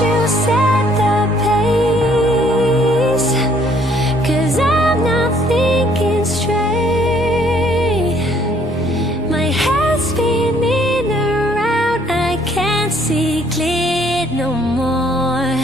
you set the pace, 'cause I'm not thinking straight. My head's spinning around, I can't see clear no more.